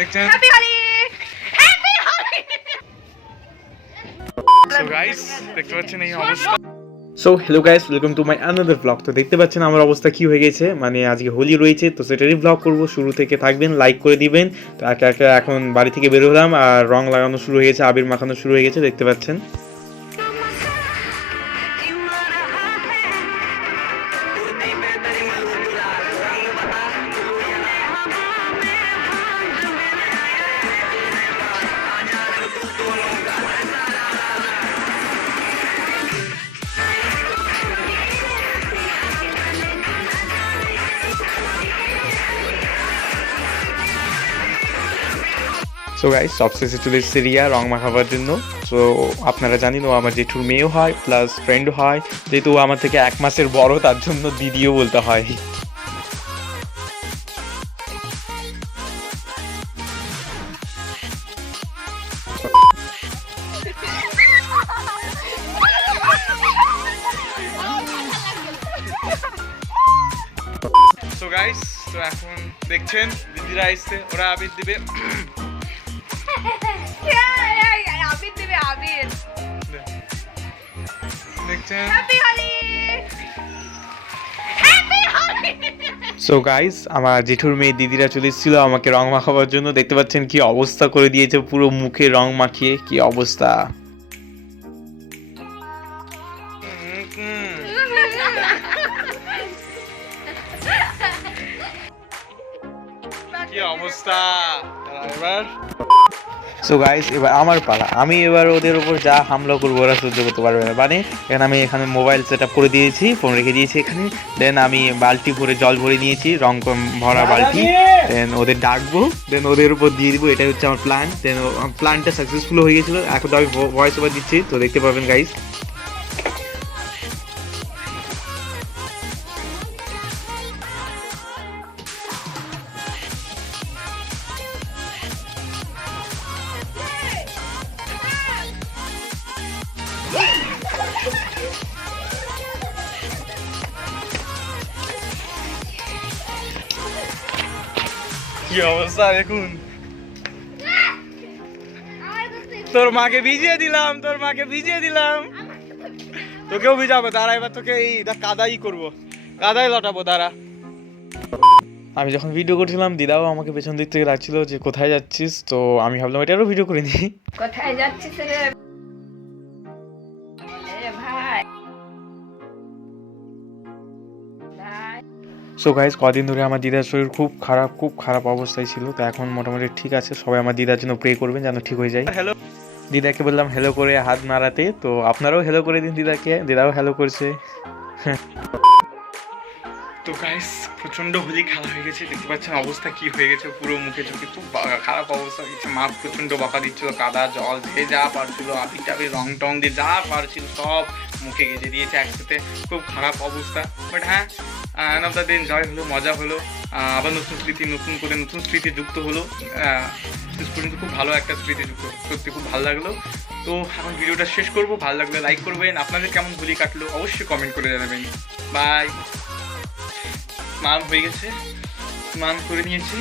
দেখছেন happy Holi happy Holi. So guys দেখতে পাচ্ছেন এই অবস্থা। So hello guys, welcome to my another blog. তো দেখতে পাচ্ছেন আমার অবস্থা কি হয়ে গেছে, মানে আজকে হোলি রয়েছে, তো সেটারই ব্লগ করব। শুরু থেকে থাকবেন, লাইক করে দিবেন। তো একে একে এখন বাড়ি থেকে বের হলাম আর রং লাগানো শুরু হয়ে গেছে, আবির মাখানো শুরু হয়ে গেছে, দেখতে পাচ্ছেন। সো গাইস সবশেষে চলে এসেছে রিয়া রং মাখাবার জন্য। সো আপনারা জানেন ও আমার জেঠুর মেয়েও হয় প্লাস ফ্রেন্ডও হয়, যেহেতু ও আমার থেকে 1 মাসের বড় তার জন্য দিদিও বলতে হয়। সো গাইস তো এখন দেখছেন দিদিরা আসছে, ওরা আবির দিবে। আবির দিবে আবির। দেখছেন happy Holi happy Holi. So guys আমার জেঠুর মেয়ে দিদিরা চলে এসেছিল আমাকে রং মাখাবার জন্য। দেখতে পাচ্ছেন কি অবস্থা করে দিয়েছে, পুরো মুখে রং মাখিয়ে কি অবস্থা। কি অবস্থা এবার। সো গাইস এবার আমার পালা, আমি এবার ওদের উপর যা হামলা করবো ওরা সহ্য করতে পারবে না। মানে আমি এখানে মোবাইল সেট আপ করে দিয়েছি, ফোন রেখে দিয়েছি এখানে। দেন আমি বালতি ভরে জল ভরে নিয়েছি, রং ভরা বালতি। দেন ওদের ডাকবো, দেন ওদের উপর দিয়ে দিবো, এটাই হচ্ছে আমার প্ল্যান। দেন প্ল্যানটা সাকসেসফুল হয়ে গেছিলো। এখন তো আমি ভয়েস ওভার দিচ্ছি, তো দেখতে পাবেন গাইস। কি অবস্থা দেখুন। তোর মাকে ভিজিয়ে দিলাম, তোর মাকে ভিজিয়ে দিলাম, তোকেও ভিজাবো। দাঁড়া এবার তোকে এই কাদাই করবো, কাদাই লটাবো, দাঁড়া। আমি যখন ভিডিও করছিলাম দিদাও আমাকে পেছন দিক থেকে ডাকছিল যে কোথায় যাচ্ছিস, তো আমি ভাবলাম এটারও ভিডিও করে নিই। কোথায় যাচ্ছিস রে ভাই? সো গাইজ কদিন ধরে আমার দিদার শরীর খুব খারাপ অবস্থায় ছিল, তো এখন মোটামুটি ঠিক আছে। সবাই আমার দিদার জন্য প্রে করবেন যেন ঠিক হয়ে যায়। হ্যালো দিদাকে বললাম হ্যালো করে হাত নাড়াতে, তো আপনারাও হ্যালো করে দিন দিদাকে, দিদাও হ্যালো করছে। তো গাইস প্রচন্ড হোলি খেলা হয়ে গেছে, দেখতে পাচ্ছেন অবস্থা কি হয়ে গেছে, পুরো মুখে চোখে খুব খারাপ অবস্থা হয়েছে। মা প্রচন্ড বকা দিচ্ছিল, কাদা জল যে যা পারছিল, আবির টাবির রং টং দিয়ে যা পারছিল সব মুখে গেঁজে দিয়েছে একসাথে, খুব খারাপ অবস্থা। বাট হ্যাঁ, end of the day enjoy হলো, মজা হলো, আবার নতুন স্মৃতি যুক্ত হলো। শেষ পর্যন্ত খুব ভালো একটা স্মৃতি যুক্ত, সত্যি খুব ভালো লাগলো। তো এখন ভিডিওটা শেষ করবো, ভালো লাগলে লাইক করবেন। আপনাদের কেমন হোলি কাটলো অবশ্যই কমেন্ট করে জানাবেন। বাই। স্নান হয়ে গেছে, স্নান করে নিয়েছি।